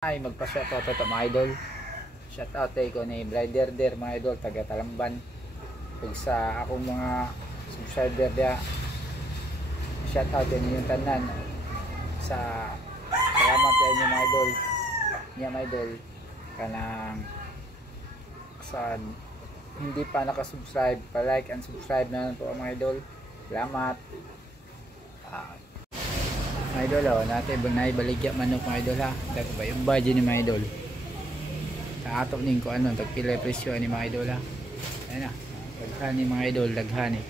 Ay magpa-shoutout ito mga idol. Shoutout ko ni Brider der mga idol taga Talamban. Ug sa akong mga subscriber dia. Shoutout din yung tanan. Sa salamat sa inyo mga idol. Niya mga idol kanang sa hindi pa naka-subscribe, pa-like and subscribe na po mga idol. Salamat. Mga idol, natin bang naibaligya manok mga idol ha. Dapat ba yung budget ni mga idol. Sa atok ning ko ano, tagpila presyo ni mga idol ha. Ayan na, daghan ni mga idol, daghan ni.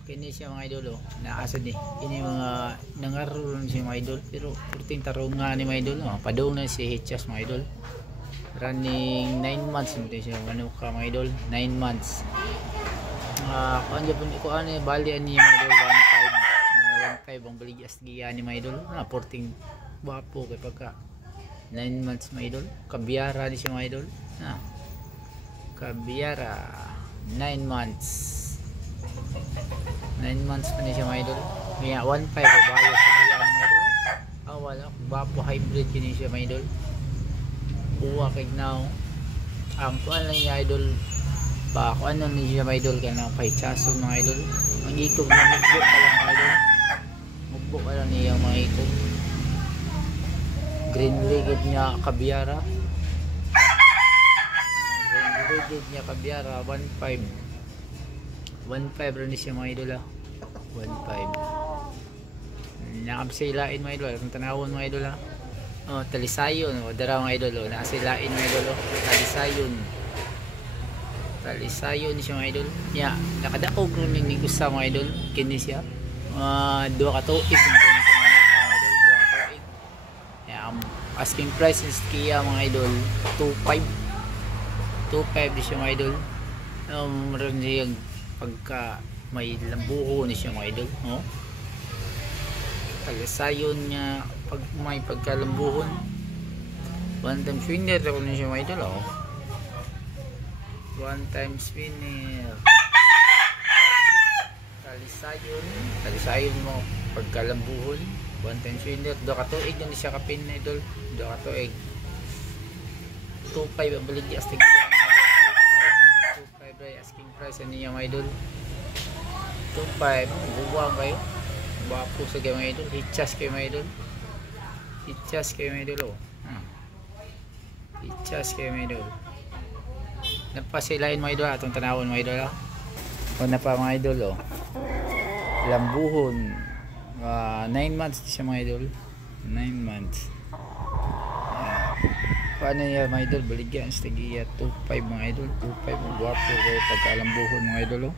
Okay ni siya mga idol naasad ni. Ini mga nangaroon siya mga idol, pero kurting tarong nga ni mga idol. Padong na si Hitchas mga idol. Running 9 months mo siya, ano ka mga idol, 9 months. Kung dyan po ko ano, bali ani mga idol, 1.5 ang baligya giya ni mga idol. 14 wapo kay pagka 9 months mga idol. Kabiyara ni siya mga idol. Kabiyara 9 months. 9 months pa ni siya mga idol. Kaya 1.5 bayo sa giya ni mga idol. Wala wapo hybrid yun siya mga idol. Kuha kay now. Ang kuan lang niya idol. Pa kung ano ni siya mga idol kana paichason mga idol. Ang ikog na mugbo pa lang mga idol. Mugbo pa lang niya mga ikog. Green legged niya kabiyara. Green legged niya kabiyara 1.5. 1.5 rin siya mga idol 1.5. Nakapsilain mga idol. Kung tanawon mga idol talisayon dara mga idol nakasilain mga idol talisayon. Talisayon siya mga idol. Ya, nakadaog rin ni gusto mga idol. Kini siya. 2 ka tuig mga idol. Ya, asking price is kiya mga idol 2.5. 2.5 siya mga idol. Meron siya pagka may lambuho ni siya mga idol. Talisayon niya pag may pagkalambuhon. One time winner ako ni siya mga idol. One time spinner. Talisayon mo pagkalambuhon. One time spinner. 2 ka tuig na siya kapin na idol. 2 ka tuig. 2.5 ang baligya astig niya mga idol. 2.5 ray asking price niya mga idol. 2.5 buwang kayo. Wapo sa mga idol. Hitchas kayo mga idol. Hitchas kayo mga idol. Hitchas kayo mga idol. Napasilain mga idol atong tanawon mga idol o na pa mga idol lambuhon 9 months siya mga idol 9 months paano niya mga idol baligyan sa tagiya 2.5 mga idol 2.5 guwapo kayo pagkalambuhon mga idol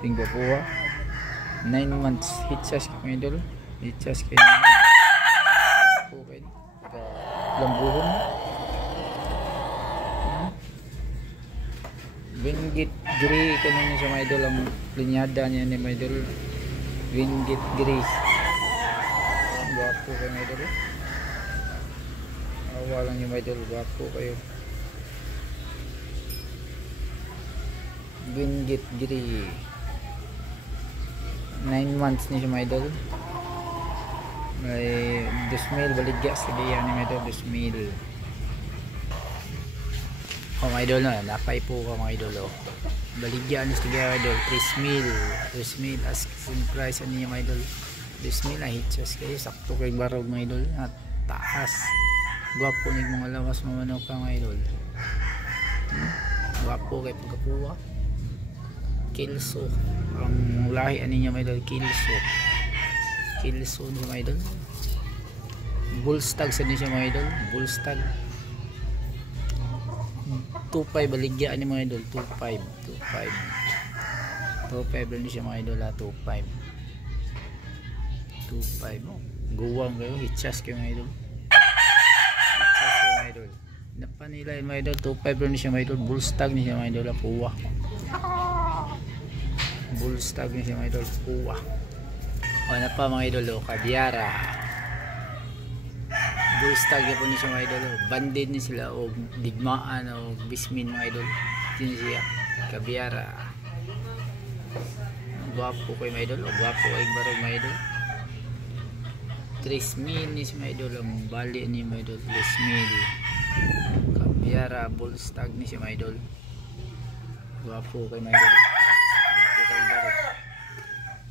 tinggo po 9 months hitchas kayo mga idol hitchas kayo lambuhon Wingit Gray kanina siya mga idol ang linyada niya ni mga idol Wingit Gray ang guwapo kayo mga idol awa lang yung mga idol guwapo kayo Wingit Gray 9 months niya siya mga idol may 2,000 baligya sa gaya ni mga idol 2,000 mga idol napay po ka mga idol baligyan is together idol 3,000 asking price niya mga idol 3,000 hitchas kayo sakto kay barog mga idol at taas gwapo nig mga lawas mamanaw ka mga idol gwapo kay pagkapuwa kilso ang lahi niya mga idol kilso niya mga idol bullstag sa niya mga idol bullstag 2.5 baligya ni mga idol 2.5 rin siya mga idol 2.5 guwang kayo hitchas kayo mga idol napanila mga idol 2.5 rin siya mga idol bullstag ni siya mga idol puwa bullstag ni siya mga idol puwa na pa mga idol kabiyara bullstag po ni siya mga idol banded ni sila o digmaan o bismin mga idol din siya kabiyara gwapo kayo mga idol o gwapo kayo barog mga idol 3,000 ni si mga idol. Ang bali ni mga idol 3,000. Kabyara bull stag ni si mga idol. Gwapo kay mga idol. Gwapo kay barog.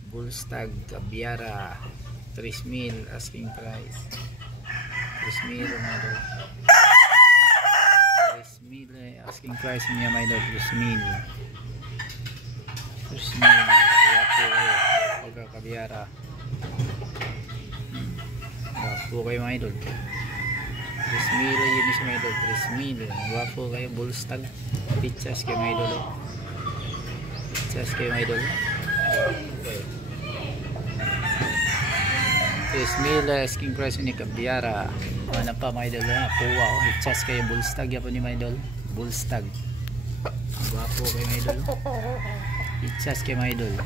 Bull stag kabyara 3,000 asking price. 3,000 mga idol. 3,000 asking price niya mga idol. 3,000. 3,000. Gwapo kayo. Pagka kabyara. Gwapo kayo mga idol. 3,000 yun is mga idol. 3,000. Gwapo kayo. Bull stag. Pichas kayo mga idol. Pichas kayo mga idol. Gwapo kayo. 3,000 asking price ni kabyara. Ano pa mga idol na? Puwa o. Pichas kayo. Bull stag yapon ni mga idol. Bull stag. Gwapo kayo mga idol. Pichas kayo mga idol.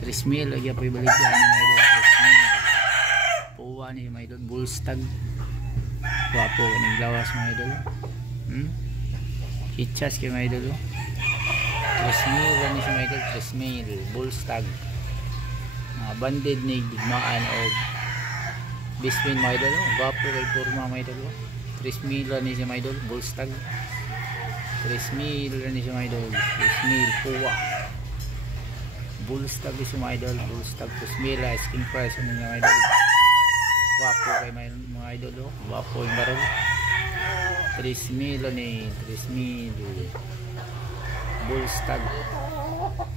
3,000 lagi po ibalik yan mga idol. 3,000 puwa ni mga idol. Bull stag. Gwapo kaning lawas mga idol. Hitchas kayo mga idol. 3,000 lang ni si mga idol. 3,000 bull stag. Banded ni digmaan o biswin mga idol. Gwapo kay purma mga idol. 3,000 lang ni si mga idol. Bull stag. 3,000 lang ni si mga idol. 3,000 puwa. Bull stag ni si mga idol. Bull stag 3,000 asking price ng mga idol. Gwapo kay mga idol. Gwapo yung barong. 3,000 ni 3,000 bull stag.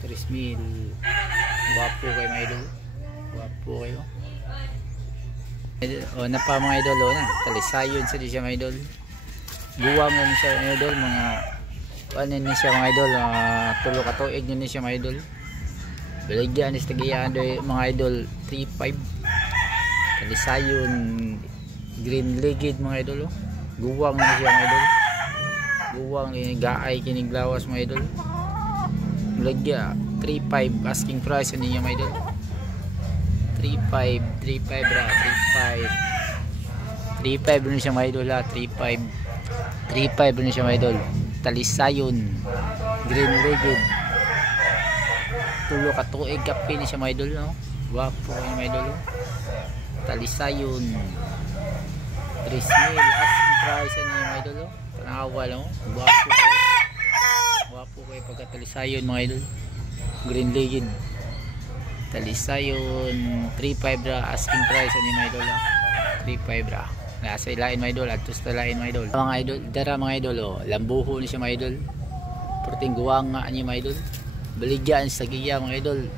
3,000. Gwapo kay mga idol. Gwapo kayo. O na pa mga idol o na. Talisayon sa di siya mga idol. Guwang na siya mga idol. Mga ano na siya mga idol. Tulo ka tuig na siya mga idol. Baligyan is tagayaan mga idol 3,500. Talisayon green legged mga idol. Guwang na siya mga idol. Guwang ni gaay kiniglawas mga idol. Baligya 3,500 asking price ano niya mga idol. 3,500 ra. 3,500 na siya mga idol ha. 3,500 na siya mga idol. Talisayon green legged. Tulo ka tuig kape ni siya mga idol no. Gwapo yung mga idol. Talisayon 3,000 asking price ano yung mga idol. Tanawa no. Gwapo kayo. Gwapo kayo pagkatalisayon mga idol. Green legged. Talisayon 3,500 ra asking price ano yung mga idol. 3,500 ra. Nasa ilain mga idol. Atos talain mga idol. Mga idol. Dara mga idol oh. Lambuho ni siya mga idol. Porting guwang nga niya mga idol. Baligyan sa giya mga idol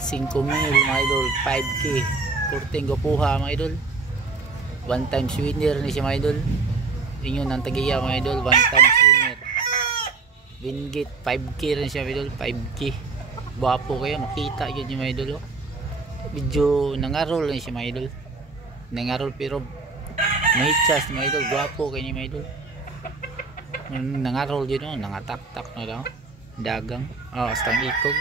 5,000 mga idol 5K. Porting gupuha mga idol. One time winner ni siya mga idol. Inyo nang tagiya mga idol. One time winner. Wingate 5K rin siya mga idol. 5K. Gwapo kayo makita yun yung mga idol oh. Medyo nangarol rin siya mga idol. Nangarol pero mahitchas mga idol. Gwapo kayo mga idol. Nangarol yun oh. Nangatak-tak na daw. Dagang astang ikog.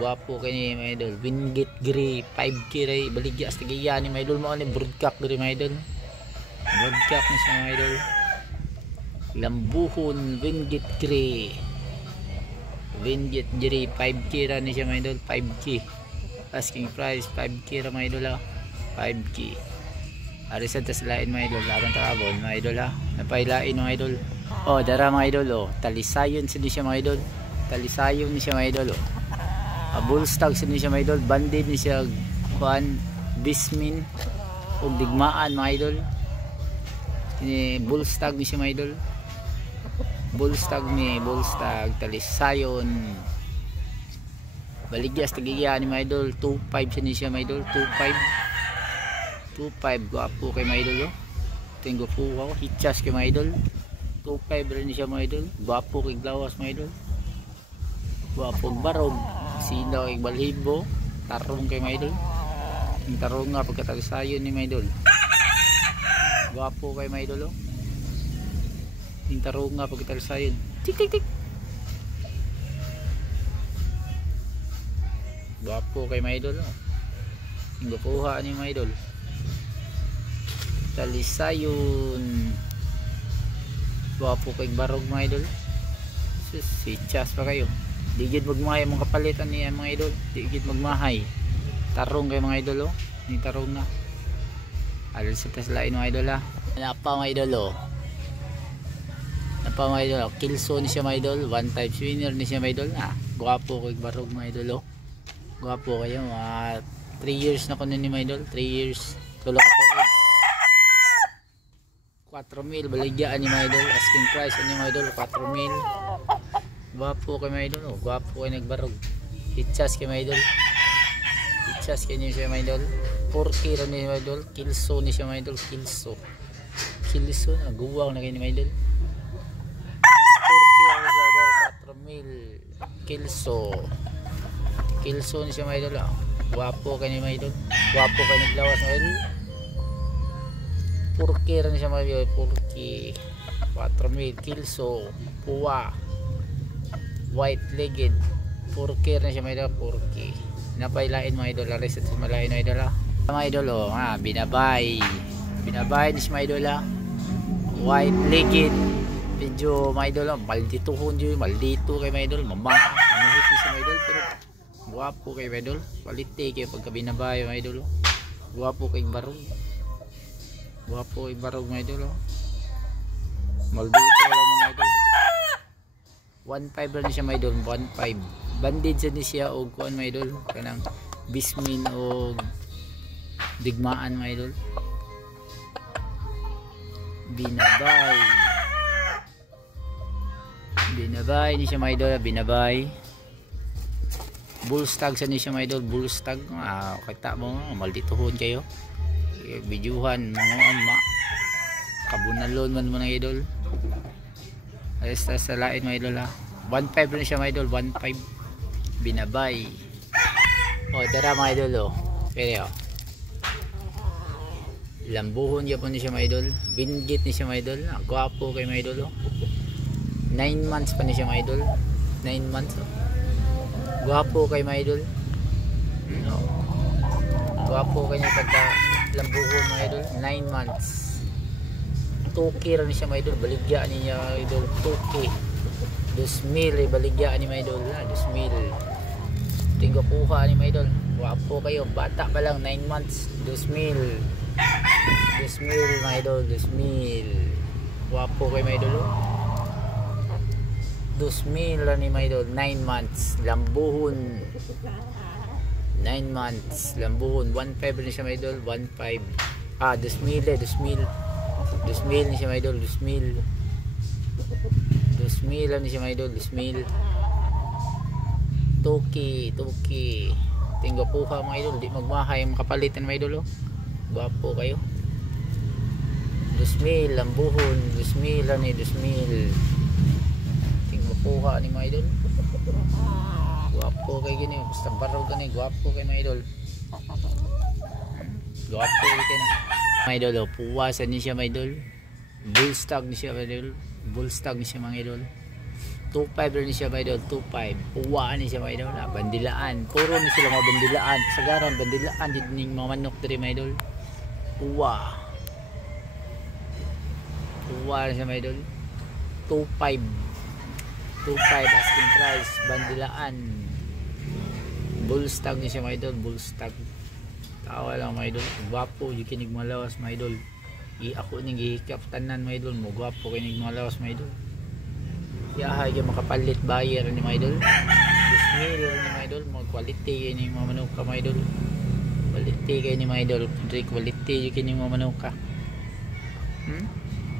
Gwapo kay mga idol. Wingate gray 5K ray baligya sa giya ni mga idol mo ni broadcast diri mga idol. Broadcast ni sa mga idol. Lambuhon Wingate gray. Wingate gray 5K ra ni siya mga idol. 5K asking price 5K ra mga idol ha. 5K ari sa taslain mga idol. Laban tarabon mga idol ha. Napailain mga idol. Oh, dara mga idol oh. Talisayon sa siya mga idol. Talisayon ni siya mga idol oh. Bull stag sa siya mga idol. Banded ni siya kuan bismin ug digmaan mga idol. Ini bull stag ni siya mga idol. Bull stag ni bull stag talisayon. Baligya sa tagiya ni mga idol 2,500 sa siya mga idol. 2,500 gwapo kay mga idol oh. Tinggo po ako hitchas kay mga idol. 2,500 rin siya mga idol. Gwapo kay glawas mga idol. Gwapo barog. Sinaw kay balhibo. Tarong kay mga idol. Yung tarong nga pagkatagsayon ni mga idol. Gwapo kay mga idol oh. Yung tarong nga pagkatagsayon. Tik tik tik. Gwapo kay mga idol oh. Yung gapuha ni mga idol. Talisayon. Gwapo kay barog mga idol. Sichas pa kayo. Digid magmahay mong kapalitan niya mga idol. Digid magmahay. Tarong kay mga idol oh. ni tarong na alin sa taslain mga idol ha. Napa mga idol napa mga idol kilso ni siya mga idol, 1 times winner ni siya mga idol na gwapo ko barog mga idol gwapo kayo mga 3 years na ko ni mga idol, 3 years tulo ka tuig 4,000 baligyan ni mga idol, asking price ni mga idol 4,000. Gwapo kay mga idol gwapo kay nagbarog hitchas kay mga idol, hitchas kay ni siya mga idol 4K rin ni mga idol, kilso ni siya mga idol, kilso na guwang na kayo ni mga idol 4K rin ni siya idol, 4,000 kilso ni siya mga idol gwapo kay ni mga idol, gwapo kay naglawas mga idol 4K rin siya mga idol, 4K 4,000 kilso puwa white legged 4K rin siya mga idol, 4K napailain mga idol, aris at malain mga idol mga idol binabay ni si mga idol white legged medyo mga idol maldito kay mga idol mamahit ni si mga idol pero guwapo kay mga idol, quality kay pagka binabay mga idol guwapo kay barog mga idol maldito lang mga idol 1.5 lang siya mga idol, 1.5 bandage ni siya og kuan mga idol kanang bismin og digmaan mga idol binabay ni siya mga idol, binabay bullstag sa ni siya mga idol, bullstag kita mo malditohon kayo bidyuhan mga kabunalon man mga idol sa lain mga idol 1.5 rin siya mga idol, 1.5 binabay tara mga idol pero lambuhon yapon ni siya mga idol, bingit ni siya mga idol gwapo kay mga idol 9 months pa ni siya mga idol, 9 months gwapo kay mga idol gwapo kay niya pagka lambuhon mga idol, 9 months 2K rin siya mga idol, baligyan niya mga idol 2K 2,000 baligyan ni mga idol 2,000 tinggo kuha ni mga idol, gwapo kayo bata pa lang 9 months 2,000 mga idol, 2,000 gwapo kayo mga idol 2,000 lang ni mga idol, 9 months lambuhon 9 months lambuhon 1.5 rin siya mga idol, 1.5 2,000 ni siya mga idol, 2,000 lang ni siya mga idol, 2,000 2K tinggo puha mga idol, di magmahay makapalitan mga idol gwapo kayo 2,000 lambuhon 2,000 lang ni 2,000 tinggo puha ni mga idol gwapo kayo gini basta barog gani gwapo kayo mga idol gwapo kayo na mga idol puwasan ni siya mga idol, bullstag ni siya mga idol, bullstag ni siya mga idol 2.5 rin siya mga idol, 2.5 puwaan ni siya mga idol bandilaan, puro ni sila mga bandilaan sagaran bandilaan din yung mga manok diri mga idol puwa ni siya mga idol 2.5 asking price bandilaan bullstag ni siya mga idol, bullstag tawa lang mga idol gwapo yung kinig malawas mga idol ako ning gihikap tanan mga idol mo gwapo kinig malawas mga idol yahay yung makapalit buyer ni mga idol 2,000 ni mga idol mga quality kayo ni mga manuka mga idol quality kayo ni mga idol quality yung kinig mga manuka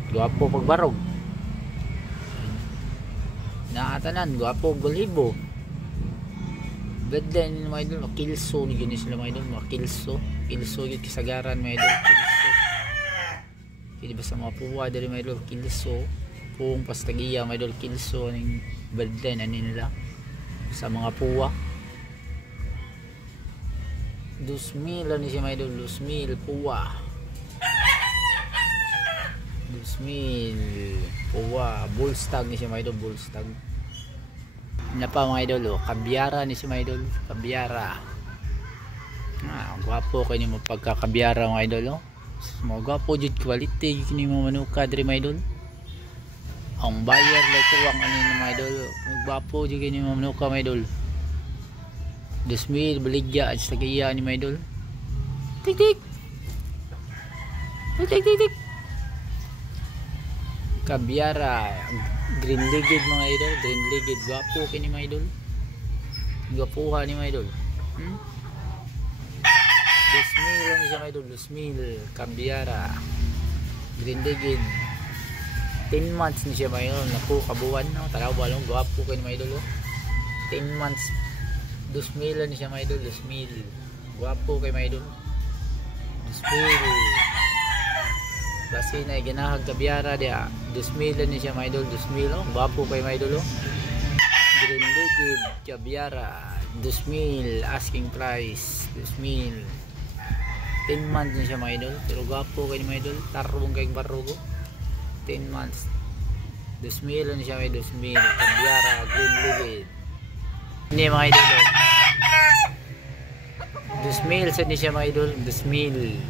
gwapo pagbarog naatanan gwapo gulhibo ganda ni mga idol makilso ni gini sila mga idol makilso yung kisagaran mga idol kilso hindi ba sa mga puwa dari mga idol kilso puwang pastagiya mga idol kilso ng balden ano nila sa mga puwa 2,000 lang ni siya mga idol 2,000 puwa 2,000 puwa bullstag ni siya mga idol bullstag na pa mga idol kabyara ni si mga idol kabyara gwapo kayo ni mo pagkakabyara mga idol mga gwapo jud quality yun yung mga manuka diri mga idol ang buyer like tuwang ano yung mga idol gwapo jud kayo yung mga manuka mga idol 2,000 baligya at sa kaya ni mga idol Tik tik. Tik tik tik tik. Kabyara, green-legged mga idol, green-legged, gwapo kini mga idol. Gwapuha ni mga idol. 2,000 lang siya mga idol, 2,000, kabyara, green-legged. 10 months ni siya mga idol, naku kabuwan, no? Tarawa lang, gwapo kini mga idol. 10 months, 2,000 ni siya mga idol, 2,000. Gwapo kay mga idol. 2,000. Basi na ginahag kabyara dia. 2,000 ni siya mga idol, 2,000 oh. Gwapo kay mga idol oh. Green-legged kabyara, 2,000 asking price, 2,000. 10 months ni siya mga idol, pero gwapo kay mga idol, tarong kay barugo. 10 months. 2,000 ni siya mga 2,000 kabyara, green-legged. Ini mga idol oh. 2,000 sa ni siya mga idol, 2,000.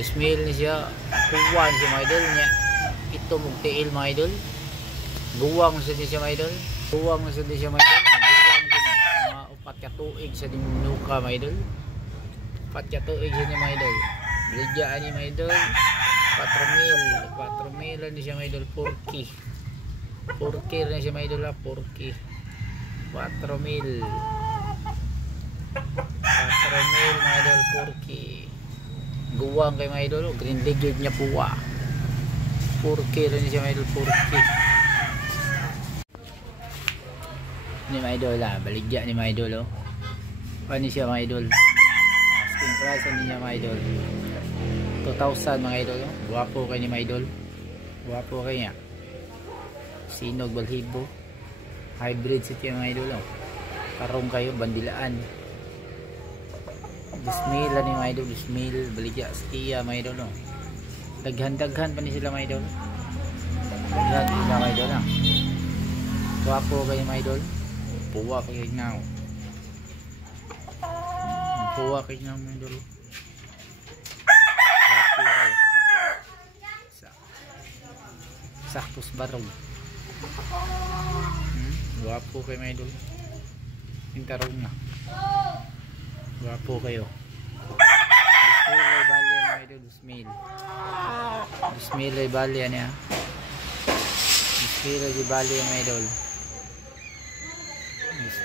2,000 ni siya. Kuwan siya mga idol niya. Ito mugtiil mga idol. Guwang sa ni siya mga idol. Guwang sa ni siya mga idol. Guwang din. Mga upat ka tuig sa din nuka mga idol. Upat ka tuig sa niya mga idol. Beligyaan ni mga idol. 4,000 ni siya mga idol. 4K. 4K rin siya mga idol. 4K. 4,000 mga idol. 4K. Guwang kay mga idol, green-legged niya puwa. 4K rin siya mga idol, 4K. Ni mga idol baligya ni mga idol oh. Paano siya mga idol? Asking price niya mga idol. 2,000 mga idol oh. Guwapo kay ni mga idol. Guwapo kay niya. Sinog balhibo. Hybrid siya mga idol oh. Karong kayo bandilaan. 2,000 ni mga idol, 2,000 baligya siya mga idol no. Daghan-daghan pa ni sila mga idol. Daghan sila mga idol na. Gwapo kayo mga idol. Puwa kayo nga. Puwa kayo nga mga idol. Gwapo kayo. Saktos barog. Gwapo kayo mga idol. Pintarong na. Gwapo kayo. 2,000 ay bali yan mga idol. 2,000 ay bali yan ya. 2,000 ay bali yan mga idol.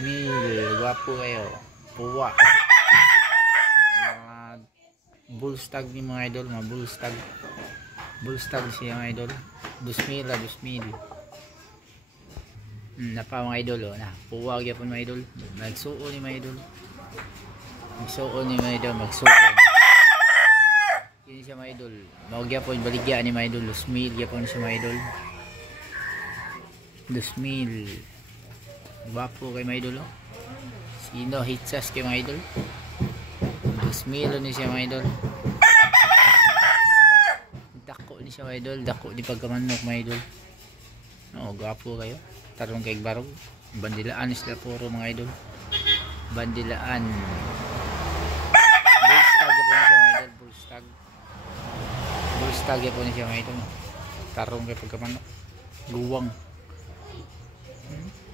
2,000. Gwapo kayo. Puwa. Mga bullstag ni mga idol. Mga bullstag. Bullstag siya mga idol. 2,000 la 2,000. Napa mga idol oh. Puwa kaya po mga idol. Nagsuo ni mga idol. Magsuon ni mga idol, magsuon. Kini siya mga idol. Mawagya po yung baligya ni mga idol. 2,000 kaya po siya mga idol. 2,000. Gwapo kay mga idol. Sino hitsas kay mga idol? 2,000 ni siya mga idol. Dako ni siya mga idol. Dako ni pagkamanok mga idol. Gwapo kayo. Tarong kay barog. Bandilaan sila puro mga idol. Bandilaan. Bullstag po niya siya mga idol. Tarong kay pagkamanok. Guwang.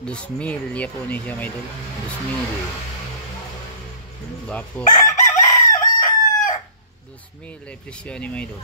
2,000 ya po niya siya mga idol. 2,000. Bapo. 2,000 ay presyo ni mga idol.